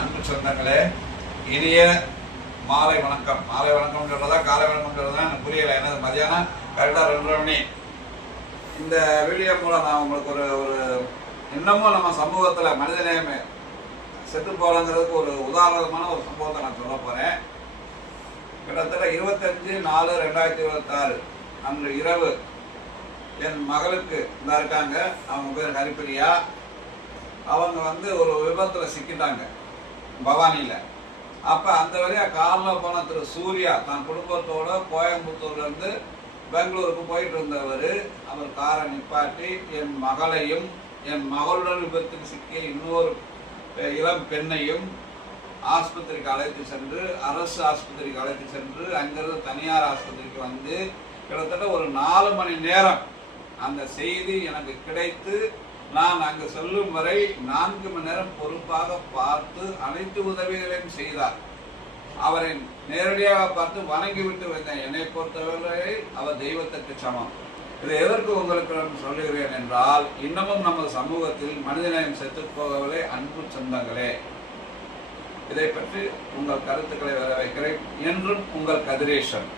அன்பு சொந்தங்களே, இனிய மாலை வணக்கம். மாலை வணக்கம் சொல்றதா காலை வணக்கம் சொல்றதா எனக்கு புரியல. எனது மதியானம் கரெக்டாக 2:30 மணி. இந்த வீடியோ மூலம் நான் உங்களுக்கு ஒரு இன்னமும் நம்ம சமூகத்தில் மனிதநேயமே செத்து போகலங்கிறதுக்கு ஒரு உதாரணமான ஒரு சம்பவத்தை நான் சொல்ல போகிறேன். கிட்டத்தட்ட 25/4/2026 அன்று இரவு என் மகளுக்கு இந்த இருக்காங்க, அவங்க பேர் ஹரிப்பிரியா. அவங்க ஒரு விபத்தில் சிக்கிட்டாங்க பவானியில். அப்போ அந்த வழியாக காரில் போன திரு சூர்யா தன் குடும்பத்தோட கோயம்புத்தூர்லேருந்து பெங்களூருக்கு போயிட்டு இருந்தவர். அவர் காரை நிப்பாட்டி என் மகளையும் என் மகளுடன் விபத்துக்கு சிக்கிய இன்னொரு இளம் பெண்ணையும் ஆஸ்பத்திரிக்கு அழைத்து சென்று, அரசு ஆஸ்பத்திரிக்கு அழைத்து சென்று அங்கிருந்து தனியார் ஆஸ்பத்திரிக்கு வந்து கிட்டத்தட்ட ஒரு 4 மணி நேரம் அந்த செய்தி எனக்கு கிடைத்து நான் அங்கு செல்லும் வரை 4 மணி நேரம் பொறுப்பாக பார்த்து அனைத்து உதவிகளையும் செய்தார். அவரை நேரடியாக பார்த்து வணங்கிவிட்டு வந்தேன். என்னை பொறுத்தவரை அவர் தெய்வத்திற்கு சமம். இதை எதற்கு உங்களுக்கு நான் சொல்லுகிறேன் என்றால், இன்னமும் நமது சமூகத்தில் மனிதநேயம் செத்து போகவில்லை. அன்பு சொந்தங்களே, இதை பற்றி உங்கள் கருத்துக்களை வர வைக்கிறேன். என்றும் உங்கள் கதிரேசன்.